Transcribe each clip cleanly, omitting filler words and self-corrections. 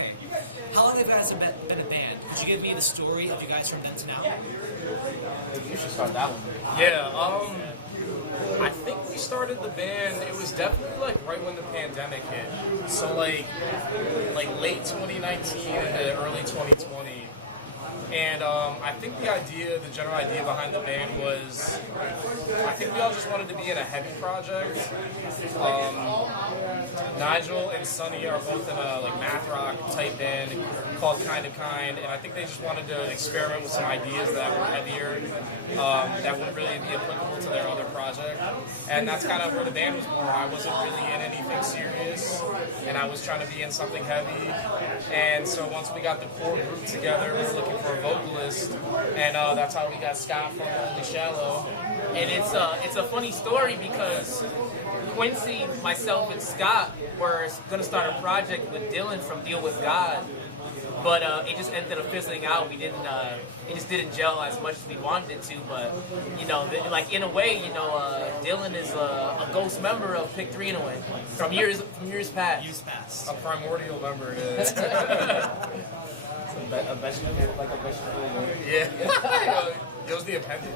Okay. How long have you guys been a band? Could you give me the story of you guys from then to now? You should start that one. Yeah, I think we started the band, it was definitely like right when the pandemic hit. So like late 2019 into early 2020. And I think the general idea behind the band was, I think we all just wanted to be in a heavy project. Nigel and Sonny are both in a like math rock type band called Kind, and I think they just wanted to experiment with some ideas that were heavier, that wouldn't really be applicable to their other project. And that's kind of where the band was born. I wasn't really in anything serious, and I was trying to be in something heavy. And so once we got the core group together, we were looking for a vocalist, and that's how we got Scott from Only Shallow. And it's a funny story because Quincy, myself, and Scott were going to start a project with Dylan from Deal With God, but it just ended up fizzling out. We didn't. It just didn't gel as much as we wanted it to. But like in a way, Dylan is a ghost member of Pick 3 in a way from years past. Years past. A primordial member. A vegetable, like a vegetable. Yeah. It was the appendage.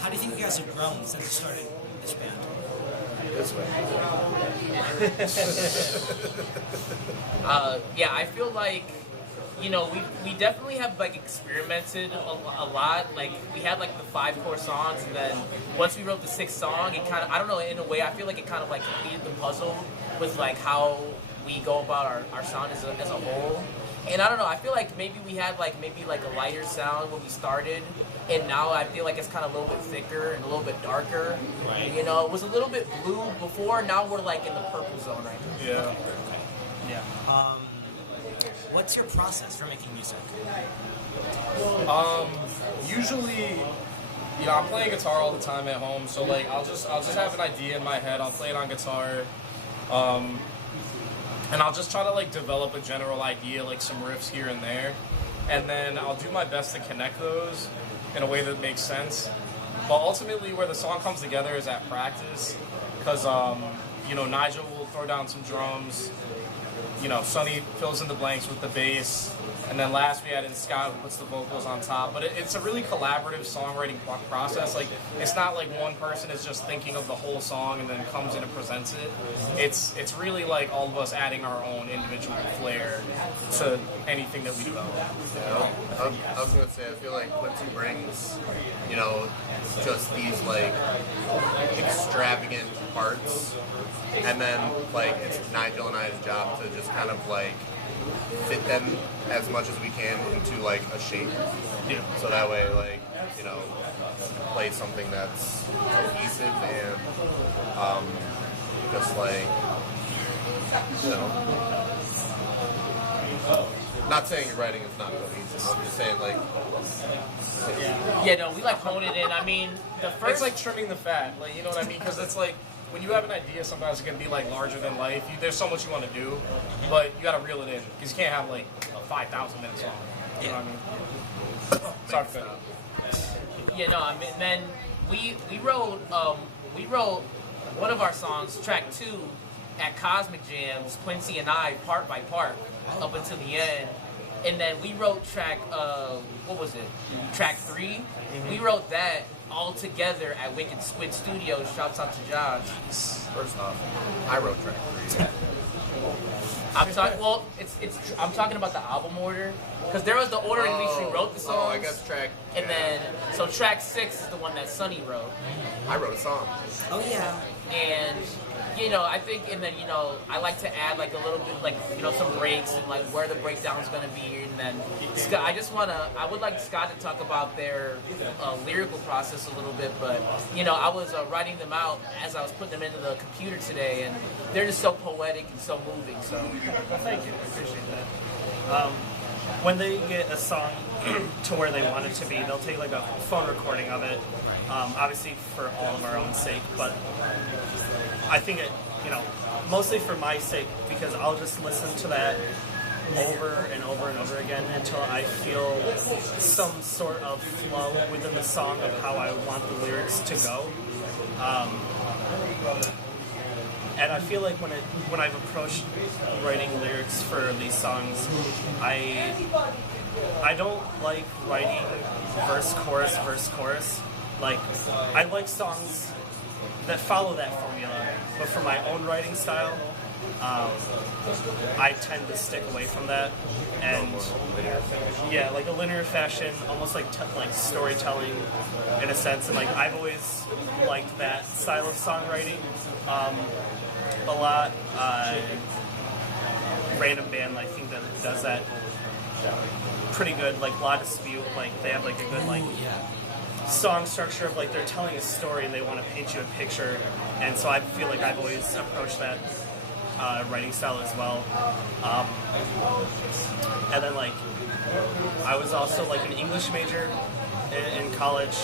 How do you think you guys have grown since you started this band? This way. Yeah, I feel like, we definitely have like experimented a lot. Like we had like the 5 core songs, and then once we wrote the 6th song, it kind of, I don't know, in a way I feel like it kind of like completed the puzzle with like how we go about our sound as a whole. And I don't know, I feel like maybe we had like a lighter sound when we started, and now I feel like it's kind of a little bit thicker and a little bit darker. Right. It was a little bit blue before, now we're like in the purple zone right now. Yeah. Okay. Yeah. What's your process for making music? Usually, I'm playing guitar all the time at home, so like I'll just have an idea in my head, I'll play it on guitar. And I'll just try to like develop a general idea, like some riffs here and there, and then I'll do my best to connect those in a way that makes sense. But ultimately, where the song comes together is at practice, because Nigel will throw down some drums, Sonny fills in the blanks with the bass, and then last we added Scott who puts the vocals on top. But it's a really collaborative songwriting process. Like, it's not like one person is just thinking of the whole song and then comes in and presents it. It's really like all of us adding our own individual flair to anything that we develop. I was going to say, I feel like Quincy brings, just these like extravagant parts, and then like it's Nigel and I's job to just kind of like fit them as much as we can into like a shape. Yeah. So that way, like, play something that's cohesive and just like, not saying your writing is not cohesive. I'm just saying like. Yeah, no, we like hone it in. I mean, the first. It's like trimming the fat, like, you know what I mean? Because it's like, when you have an idea, sometimes it's going to be like larger than life. There's so much you want to do, but you got to reel it in, because you can't have like a 5,000-minute song. You know what I mean? Sorry for that. Yeah, no, I mean, then we wrote one of our songs, track 2, at Cosmic Jams, Quincy and I, part by part, up until the end. And then we wrote track, track 3. Mm-hmm. We wrote that all together at Wicked Squid Studios. Shouts out to Josh. First off, I wrote track 3. I'm talking about the album order, because there was the order in which we wrote the songs. Oh, I guess track. And then, so track 6 is the one that Sonny wrote. I wrote a song. Oh yeah. And I think, and then I like to add like a little bit, like some breaks and like where the breakdown's gonna be, and then Scott, I would like Scott to talk about their lyrical process a little bit, but I was writing them out as I was putting them into the computer today, and they're just so poetic and so moving. So, well, thank you, I appreciate that. When they get a song to where they want it to be, they'll take like a phone recording of it, obviously for all of our own sake, but I think it, mostly for my sake, because I'll just listen to that over and over and over again until I feel some sort of flow within the song of how I want the lyrics to go. And I feel like when I've approached writing lyrics for these songs, I don't like writing verse chorus. Like, I like songs that follow that formula, but for my own writing style, I tend to stick away from that. And yeah, like a linear fashion, almost like like storytelling in a sense. And like I've always liked that style of songwriting a lot. Random band, I think that does that pretty good. Like La Dispute, like they have like a good like song structure of like they're telling a story and they want to paint you a picture. And so I feel like I've always approached that writing style as well. And then like I was also like an English major in college,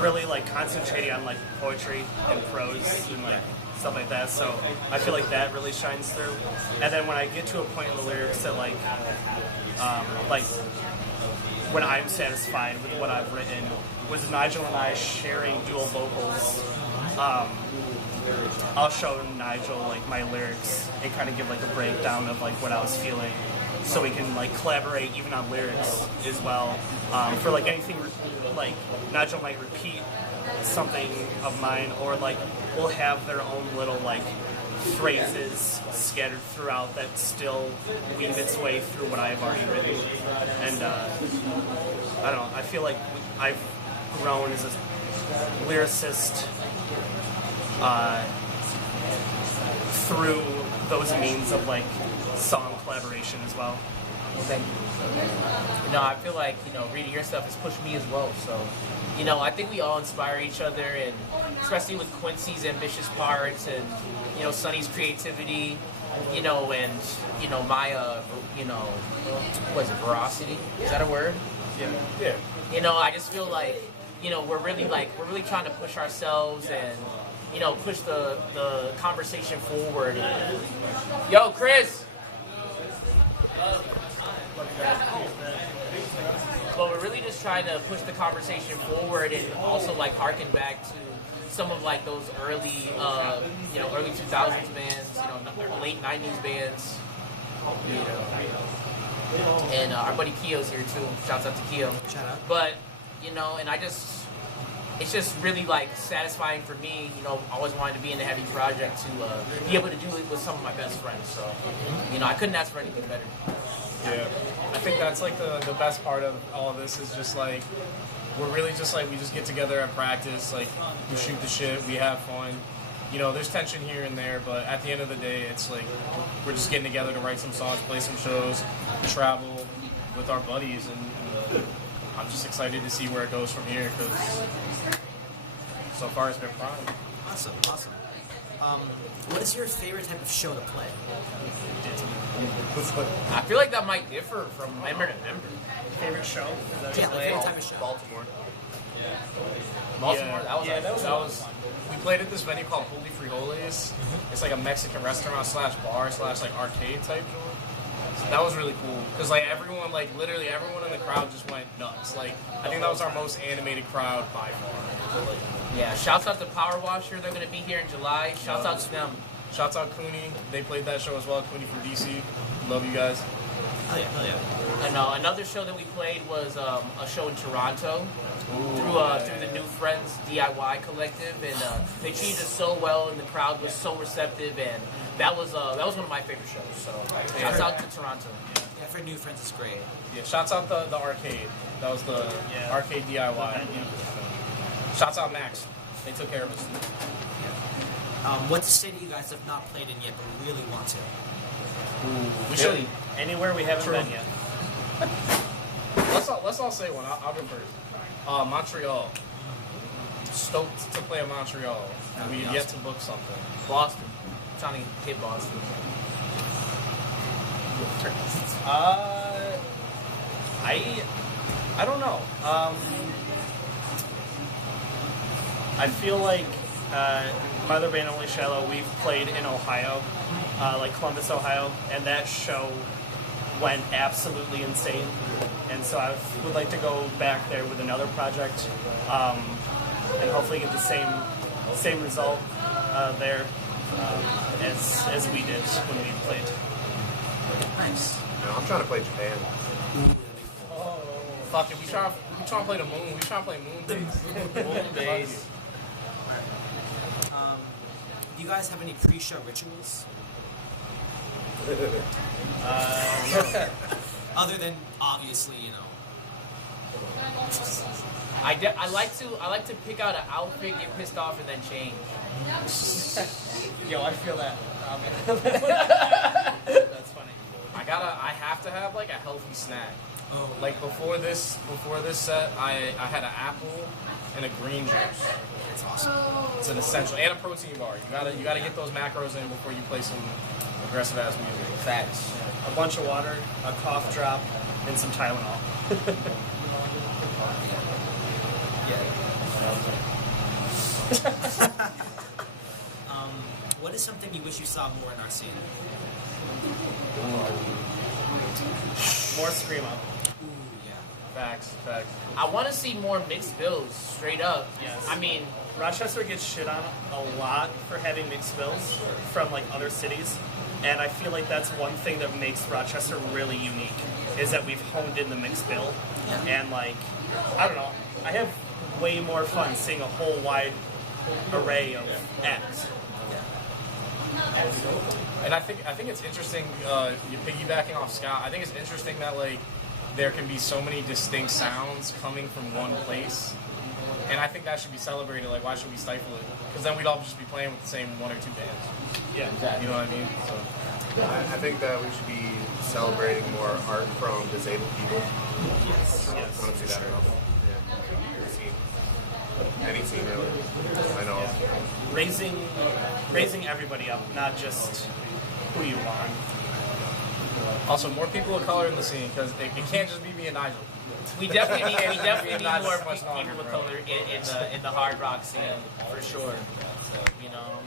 really like concentrating on like poetry and prose and like stuff like that. So I feel like that really shines through. And then when I get to a point in the lyrics that like when I'm satisfied with what I've written, with Nigel and I sharing dual vocals, I'll show Nigel like my lyrics and kind of give like a breakdown of like what I was feeling, so we can like collaborate even on lyrics as well. For like anything, like Nigel might repeat something of mine, or like we'll have their own little like phrases scattered throughout that still weave its way through what I've already written. And I don't know, I feel like I've grown as a lyricist through those means of like song collaboration as well. Thank you. You know, I feel like, you know, reading your stuff has pushed me as well. So, you know, I think we all inspire each other, and especially with Quincy's ambitious parts and, you know, Sonny's creativity, you know, and, you know, my, you know, what is it, veracity? Is that a word? Yeah. You know, I just feel like, you know, we're really trying to push ourselves and, you know, push the conversation forward. Yo, Chris! But we're really just trying to push the conversation forward, and also like harken back to some of like those early, you know, early 2000s bands, you know, late 90s bands, you know. And our buddy Keo's here too. Shouts out to Keo. Shout out. But, you know, and it's just really like satisfying for me, you know, always wanted to be in a heavy project to be able to do it with some of my best friends. So, you know, I couldn't ask for anything better. Yeah, I think that's like the best part of all of this is just like we're really just like we just get together at practice, like we shoot the shit, we have fun. You know, there's tension here and there, but at the end of the day, it's like we're just getting together to write some songs, play some shows, travel with our buddies, and I'm just excited to see where it goes from here because so far it's been fun. Awesome. What is your favorite type of show to play? I feel like that might differ from member to member. Favorite show? Yeah, favorite type of show. Baltimore. Baltimore, Yeah, that was we played at this venue called Holy Frijoles. It's like a Mexican restaurant / bar / like arcade type joint. So that was really cool because like everyone, like literally everyone in the crowd just went nuts. Like I think that was our most animated crowd by far. Like, yeah. Shouts out to Power Washer. They're gonna be here in July. Shouts out to them. shouts out Cooney. They played that show as well. Cooney from DC. Love you guys. Hell yeah. And another show that we played was a show in Toronto through the New Friends DIY Collective, and they treated us so well, and the crowd was so receptive, and that was one of my favorite shows. So shouts out to Toronto. Yeah, for New Friends, it's great. Yeah, shouts out the arcade. That was the arcade DIY. Shouts out Max. They took care of us. What's a city you guys have not played in yet but really want to? We should. Anywhere we haven't been yet. Let's all say one. I'll go first. Montreal. Stoked to play in Montreal. We have yet to book something. Boston. I'm trying to hit Boston. I don't know. I feel like my other band, Only Shallow, we've played in Ohio, like Columbus, Ohio, and that show went absolutely insane. And so I would like to go back there with another project, and hopefully get the same result there. as we did when we played. Nice. No, I'm trying to play Japan. Fuck it, we trying to play the moon. We trying to play moon base. Moon base. Do you guys have any pre-show rituals? Other than obviously, you know. I like to pick out an outfit, get pissed off, and then change. Yo, I feel that. That's funny. I have to have like a healthy snack. Oh, Like before this set, I had an apple and a green juice. that's awesome. It's an essential, and a protein bar. You gotta get those macros in before you play some aggressive ass music. Facts. A bunch of water, a cough drop, and some Tylenol. What is something you wish you saw more in our scene? More screamo. Ooh, yeah. Facts. I want to see more mixed bills, straight up. Yes. I mean, Rochester gets shit on a lot for having mixed bills from like other cities, and I feel like that's one thing that makes Rochester really unique is that we've honed in the mixed bill, and like I don't know, I have way more fun seeing a whole wide array of acts. And I think it's interesting. You're piggybacking off Scott. I think it's interesting that like there can be so many distinct sounds coming from one place, and I think that should be celebrated. Like, why should we stifle it? Because then we'd all just be playing with the same one or two bands. Yeah, You know what I mean? So I think that we should be celebrating more art from disabled people. yes. I don't see that enough. Yeah. The scene. Any scene really. I know. Raising everybody up, not just who you want. also more people of color in the scene because it can't just be me and Nigel. we definitely need Not more much longer, people of bro. color in the hard rock scene, for sure. You know,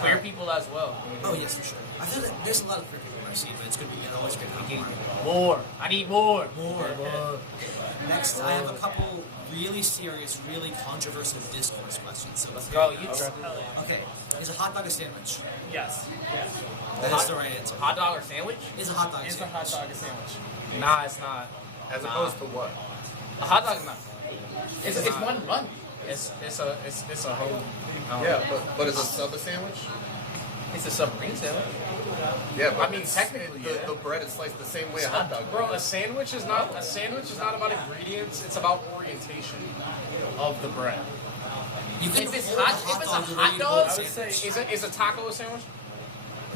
queer people as well. Oh, yes, for sure. I feel that there's a lot of queer people in our scene, but it's good to be always good to have more. More. I need more. More. Next, I have a couple really serious, really controversial discourse questions. So let's Bro, go. you Okay, is a hot dog a sandwich? Yes. That is the right answer. hot dog or sandwich? Is a hot dog a It's a sandwich? hot dog a sandwich. Nah, it's not. As opposed to what? A hot dog is not. It's one bun. It's a whole. Yeah, but is a sub a sandwich? It's a submarine sandwich. Yeah, but I mean, it's- technically, the, yeah. the bread is sliced the same way a hot dog. Bro, a sandwich is not about ingredients. It's about orientation of the bread. You can If it's hold hot- a if it's a dog the way hot you dog, hold a I would sandwich. say- Is a taco a sandwich?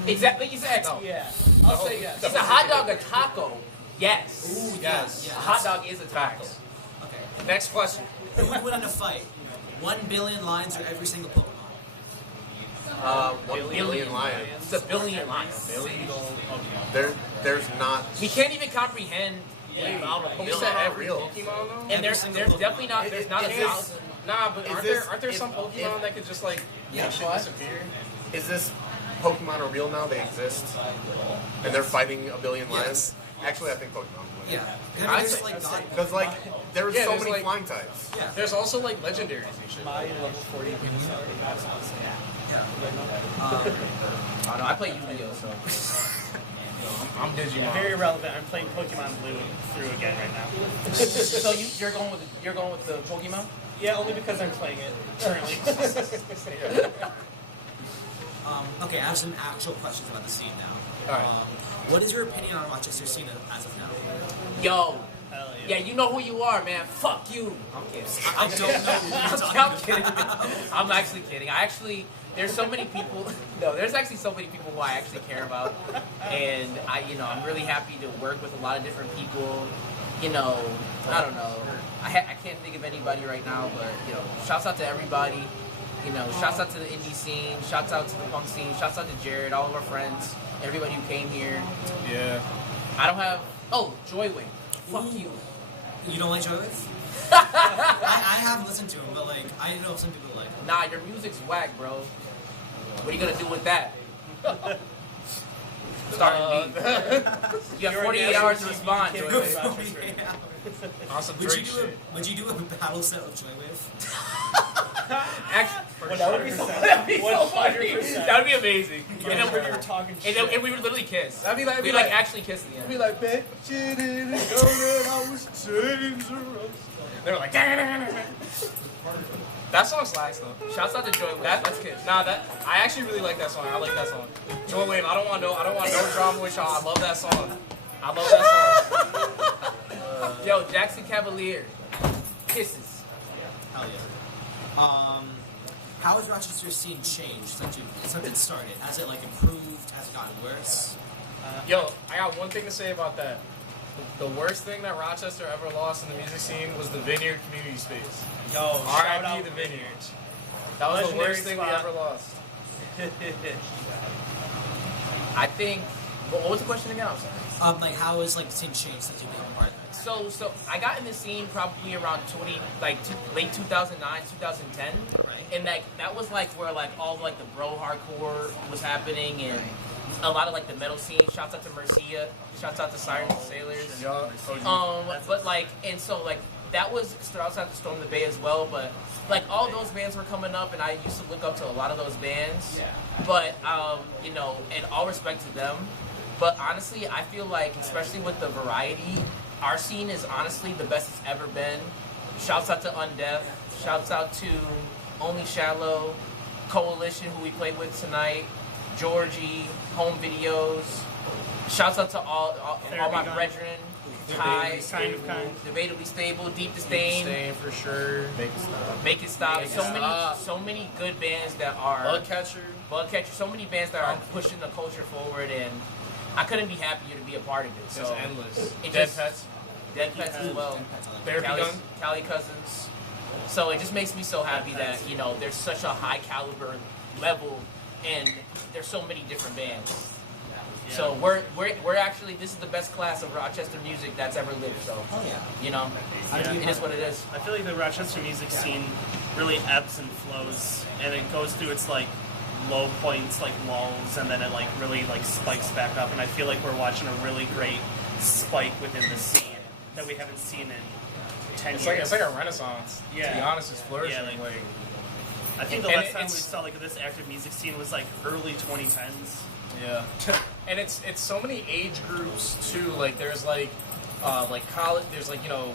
Exactly. You said No. Yeah. I'll say yes. Is a hot dog a taco? Yes. Ooh, Yes. yeah. A hot dog is a taco. Facts. Okay. Next question. Who would win in a fight? 1 billion lines or every single Pokemon? 1 billion lions. It's a billion lines. Single There's not. He can't even comprehend the amount of You billions. said every real. Pokemon though? And Every there's single definitely not. There's not a Is this- thousand. Nah, but Is aren't this- there if- some Pokemon that could just like Yeah, make shit what? disappear? Is this Pokemon are real now? They exist, and they're fighting a billion lions. Yes. Actually, I think Pokemon. Yeah. I'd There's say- like God. Because like there's Yeah, so there's, many like- flying types. Yeah. There's also like legendaries and shit. my level 40 people. Yeah. I don't know. I play Yu-Gi-Oh, so. I'm Digimon. Very relevant. I'm playing Pokemon Blue through again right now. So you're going with the Pokemon? Yeah, only because I'm playing it currently. Okay, I have some actual questions about the scene now. Alright. What is your opinion on Rochester scene as of now? Yo. Hell Yeah, you know who you are, man. Fuck you. I'm kidding. I don't know who you're talking I'm about. kidding. I'm actually kidding. There's so many people. No, there's actually so many people who I actually care about, and I'm really happy to work with a lot of different people. I don't know. I can't think of anybody right now, but shouts out to everybody. Shouts out to the indie scene. Shouts out to the punk scene. Shouts out to Jared, all of our friends, everybody who came here. Yeah. I don't have. Oh, Joyway. Fuck you. You don't like Joylife? I haven't listened to him, but like I know some people like him. Nah, your music's whack, bro. What are you gonna do with that? Starting me. You have 48 hours to respond, Joyway. On some Would Drake you do shit. would you do a battle set of Joywave? Actually, That would be so that'd be so funny. 100%. That would be amazing. And then when you're talking shit. And we would literally kiss. That'd be like, We'd like actually kiss in the end. be like, bitch, you didn't know that I was dangerous. They were like, that song slacks though. Shouts out to Joy Wave. Let's kiss. Nah, I actually really like that song. I like that song. Joy Wave. I don't want no drama with y'all. I love that song. I love that song. Yo, Jackson Cavalier. Kisses. Hell yeah. How has Rochester scene changed since it started? Has it like improved? Has it gotten worse? Yo, I got one thing to say about that. The worst thing that Rochester ever lost in the music scene was the Vineyard community space. Yo, shout out R.I.P. the Vineyard. That was the Legendary worst thing we spot. ever lost. I think. What was the question again? I'm sorry. Like how has like the scene changed since you've become a part of it? So I got in the scene probably around late 2009, 2010, Right. and that was like where like all like the bro hardcore was happening, and a lot of like the metal scene. Shouts out to Marissa, shouts out to Sirens and Sailors. Yeah, But like, and so like that was outside to Storm the Bay as well. But like all those bands were coming up, and I used to look up to a lot of those bands. But you know, and all respect to them. But honestly, I feel like, especially with the variety, our scene is honestly the best it's ever been. Shouts out to Undeaf. Shouts out to Only Shallow, Coalition, who we played with tonight, Georgie, Home Videos. Shouts out to all my Gun. brethren. Ty, Kind of kind. Debatably Stable, Deep Disdain, Staying for sure. Make It Stop. Make It So Stop. many good bands that are Bugcatcher. So many bands that are pushing the culture forward, and I couldn't be happier to be a part of it. So It's endless. It Dead just- Pets. Dead Pets as well. Therapy Cali, Gun. Cali Cousins. So it just makes me so happy that, you know, there's such a high caliber level and there's so many different bands. So we're actually, this is the best class of Rochester music that's ever lived. So, Oh yeah. you know, it is what it is. I feel like the Rochester music scene really ebbs and flows, and it goes through its like low points, like lulls, and then it like really like spikes back up. And I feel like we're watching a really great spike within the scene that we haven't seen in 10 years. It's like a renaissance. To be Yeah. honest, it's flourishing. Yeah, like, I think the and last time we it's- saw like this active music scene was like early 2010s. yeah. And it's so many age groups too. Like there's like college. There's like, you know,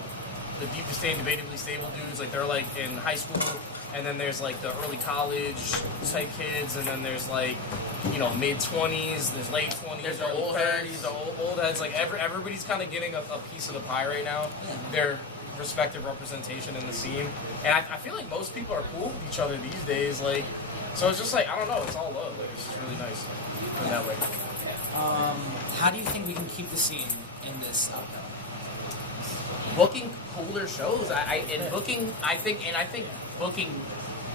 the Deep Disdain, Debatably Stable dudes. Like they're like in high school. And then there's like the early college type kids, and then there's like, you know, mid 20s, there's late 20s, There's the early old 30s, heads. the old heads. Like everybody's kind of getting a piece of the pie right now. Their respective representation in the scene, and I feel like most people are cool with each other these days. Like, so it's just like, I don't know, it's all love. Like it's just really nice in that way. How do you think we can keep the scene in this uphill? Booking cooler shows. I think booking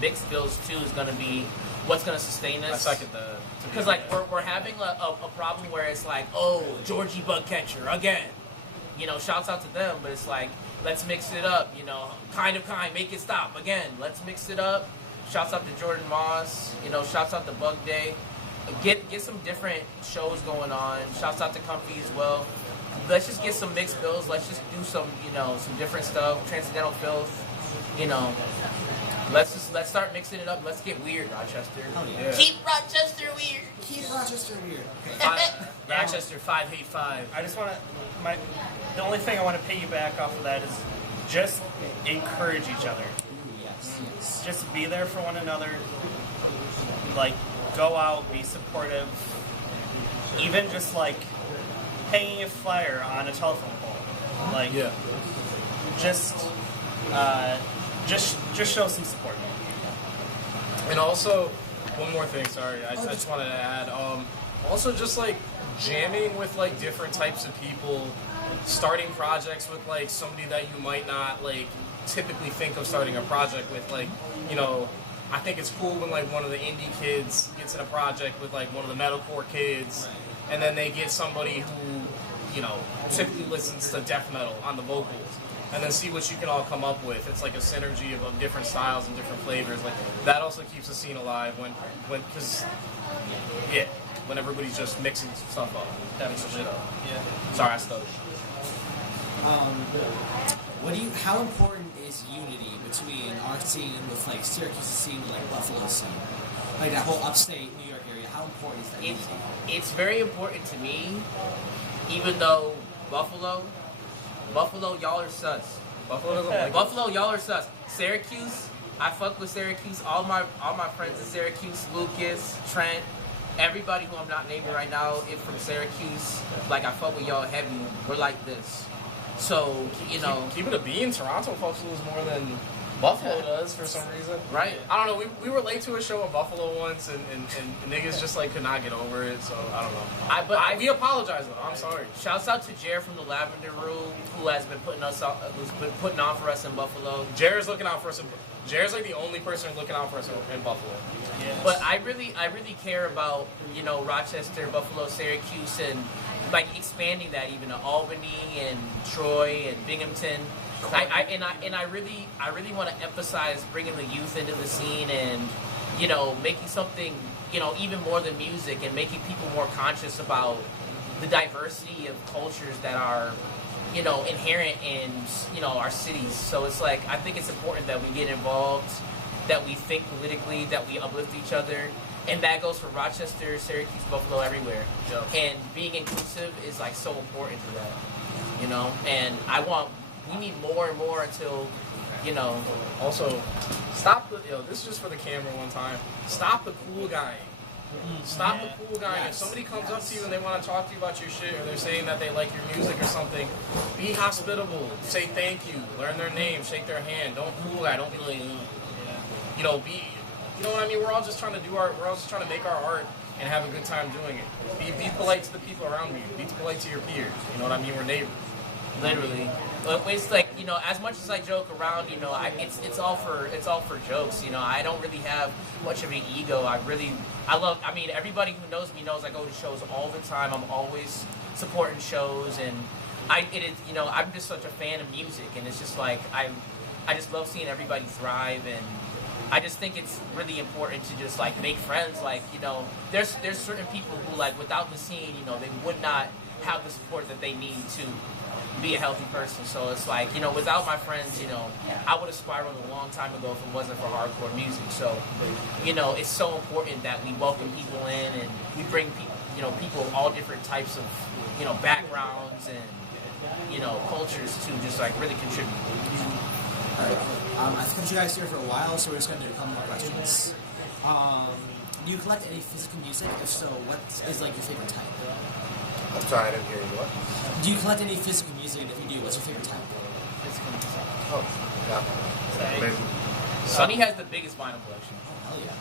mixed bills too is gonna be what's gonna sustain us. I second that. Because like we're having a problem where it's like, oh, Georgie Bugcatcher again. You know, shouts out to them, but it's like, let's mix it up. You know, kind, make it stop again. Let's mix it up. Shouts out to Jordan Moss. You know, shouts out to Bug Day. Get some different shows going on. Shouts out to Comfy as well. Let's just get some mixed bills. Let's just do some, you know, some different stuff. Transcendental Filth. You know, let's start mixing it up. Let's get weird, Rochester. Oh, yeah. Keep Rochester weird. Keep Rochester weird. Okay. Rochester 585. I just want to. The only thing I want to piggyback off of that is just encourage each other. Ooh, yes. Just be there for one another. Like, go out, be supportive. Even just like hanging a flyer on a telephone pole. Like, Yeah. just show some support. And also, one more thing, sorry, I just wanted to add, also just like jamming with like different types of people, starting projects with like somebody that you might not like typically think of starting a project with. Like, you know, I think it's cool when like one of the indie kids gets in a project with like one of the metalcore kids, and then they get somebody who, you know, typically listens to death metal on the vocals, and then see what you can all come up with. It's like a synergy of different styles and different flavors. Like that also keeps the scene alive when everybody's just mixing stuff up, mixing shit up. Yeah. Sorry, I stuttered. How important is unity between our scene with like Syracuse scene and like Buffalo scene? Like that whole upstate New York area, how important is that unity? It's very important to me, even though Buffalo, y'all are sus. Buffalo doesn't like Buffalo, y'all are sus. Syracuse, I fuck with Syracuse. All my friends in Syracuse, Lucas, Trent, everybody who I'm not naming right now is from Syracuse. Like I fuck with y'all heavy. We're like this. So Keep it a bean. Toronto fucks with us more than Buffalo does for some reason. Right. I don't know. We were late to a show in Buffalo once, and niggas just like could not get over it. So I don't know. We apologize though. I'm sorry. Shouts out to Jared from the Lavender Room, who has been putting on for us in Buffalo. Jared's looking out for us. Jared's like the only person looking out for us in Buffalo. Yes. But I really care about Rochester, Buffalo, Syracuse, and like expanding that even to Albany and Troy and Binghamton. I really want to emphasize bringing the youth into the scene and making something even more than music and making people more conscious about the diversity of cultures that are inherent in our cities. So it's like I think it's important that we get involved, that we think politically, that we uplift each other, and that goes for Rochester, Syracuse, Buffalo, everywhere. Yep. And being inclusive is like so important to that, And we need more and more until, Also, stop the this is just for the camera one time. Stop the cool guy. Stop the cool guy. If somebody comes up to you and they want to talk to you about your shit, or they're saying that they like your music or something, be hospitable. Say thank you. Learn their name. Shake their hand. Don't cool guy. Don't be like, be. You know what I mean? We're all just trying to make our art and have a good time doing it. Be polite to the people around you. Be polite to your peers. You know what I mean? We're neighbors. Literally, it's like as much as I joke around, it's all for jokes. I don't really have much of an ego. I mean, everybody who knows me knows I go to shows all the time. I'm always supporting shows, and I'm just such a fan of music, and it's just like I just love seeing everybody thrive, and I just think it's really important to just like make friends. Like there's certain people who like without the scene, they would not have the support that they need to be a healthy person. So it's like, without my friends, I would have spiraled a long time ago if it wasn't for hardcore music. So, it's so important that we welcome people in and we bring people of all different types of, backgrounds and, cultures to just like really contribute. Alright. I've kept you guys here for a while, so we're just going to do a couple more questions. Do you collect any physical music? If so, what is like your favorite type? I'm sorry, I didn't hear you. What? Do you collect any physical music? And if you do, what's your favorite type? Physical music. Oh, yeah. Maybe. Sonny has the biggest vinyl collection. Oh, hell yeah.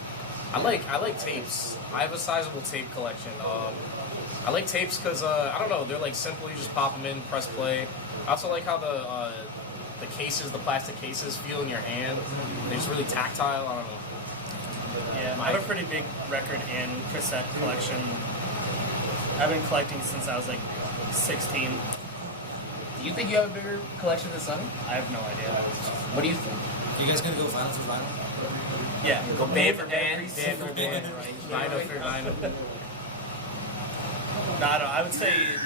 I like tapes. I have a sizable tape collection. I like tapes because I don't know, they're like simple. You just pop them in, press play. I also like how the plastic cases feel in your hand. They're just really tactile. I don't know. Yeah, I have a pretty big record and cassette collection. I've been collecting since I was like 16. Do you think you have a bigger collection than Sonny? I have no idea. What do you think? You guys gonna go vinyl for vinyl? Yeah. Go band for band. Band for band. Vinyl for vinyl. No, I would say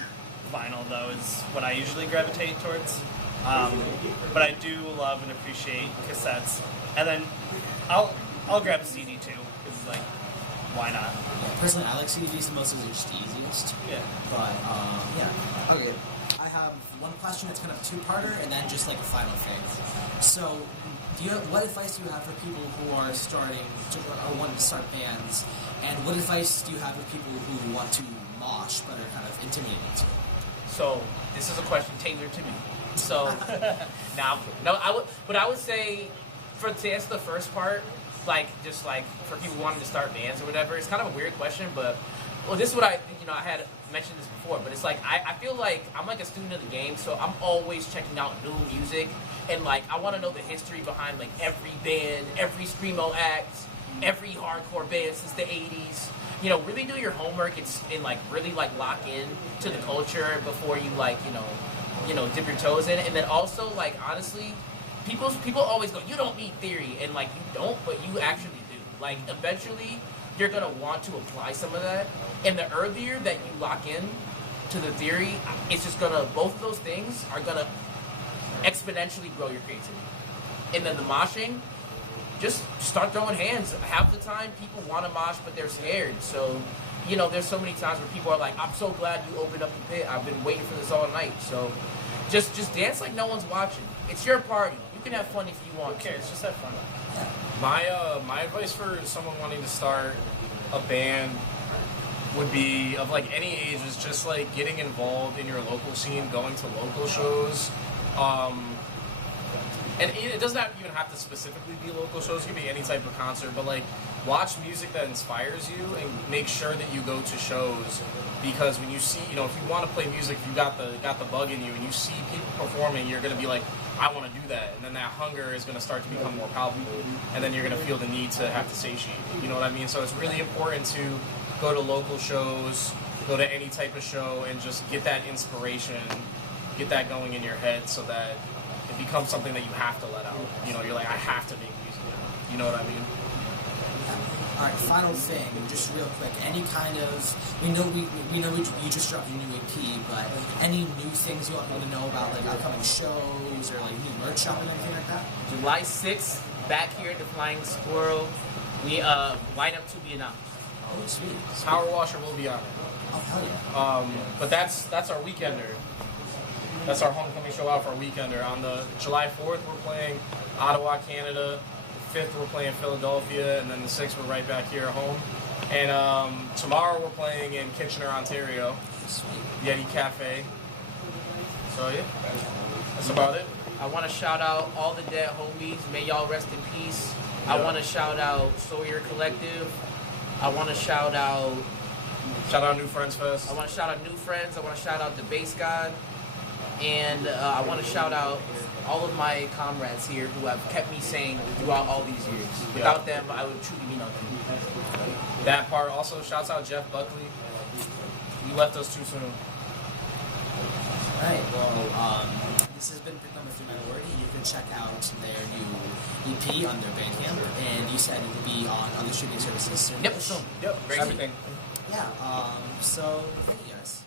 vinyl though is what I usually gravitate towards. But I do love and appreciate cassettes, and then I'll grab a CD too because like why not? Yeah, personally, I like CDs the most because they're just the easiest. Yeah. But yeah. Okay. I have one question that's kind of a two-parter, and then just like a final thing. So, what advice do you have for people who are starting or wanting to start bands, and what advice do you have for people who want to mosh but are kind of intimidated? So this is a question tailored to me. So I would say to answer the first part, like just like for people wanting to start bands or whatever, it's kind of a weird question, but this is what I had mentioned this before, but it's like I feel like I'm like a student of the game, so I'm always checking out new music, and like I want to know the history behind like every band, every screamo act, every hardcore band since the 80s. Really do your homework and like really like lock in to the culture before you like dip your toes in it. And then also like honestly, people always go, you don't need theory, and like you don't, but you actually do. Like eventually you're gonna want to apply some of that, and the earlier that you lock in to the theory, it's just gonna, both of those things are gonna exponentially grow your creativity. And then the moshing, just start throwing hands. Half the time, people want to mosh, but they're scared. So, you know, there's so many times where people are like, I'm so glad you opened up the pit. I've been waiting for this all night. So just dance like no one's watching. It's your party. You can have fun if you want. Okay, it's just have fun. My advice for someone wanting to start a band would be, of like any age, is just like getting involved in your local scene, going to local shows. And it doesn't even have to specifically be local shows. It can be any type of concert, but like watch music that inspires you and make sure that you go to shows, because when you see, you know, if you want to play music, if you got the bug in you and you see people performing, you're going to be like, I want to do that. And then that hunger is going to start to become more palpable, and then you're going to feel the need to have to satiate. You know what I mean? So it's really important to go to local shows, go to any type of show, and just get that inspiration, get that going in your head, so that it becomes something that you have to let out. You know, you're like, I have to make music now. You know what I mean? All right, final thing, just real quick. Any kind of, we know you just dropped your new EP, but any new things you want people to know about, like upcoming shows or like new merch shopping or anything like that? July 6th, back here at the Flying Squirrel. We line up to be announced. Oh, sweet. Power Washer will be on it. Oh, hell yeah. But that's our weekender. That's our homecoming show out for our weekender. On the July 4th, we're playing Ottawa, Canada. The 5th, we're playing Philadelphia, and then the 6th, we're right back here at home. And tomorrow, we're playing in Kitchener, Ontario, Sweet. Yeti Cafe. So yeah, that's about it. I want to shout out all the dead homies. May y'all rest in peace. I want to shout out Sawyer Collective. I want to shout out New Friends Fest. I want to shout out New Friends. I want to shout out the Bass God. And I want to shout out all of my comrades here who have kept me sane throughout all these years. Without them, I would truly be nothing. That part. Also, shouts out Jeff Buckley. You left us too soon. All right, well, this has been Pick Number 3 Lord. You can check out their new EP on their Bandcamp, and you said it will be on other streaming services soon. Yep, soon. Yep, everything. Yeah, so thank you guys.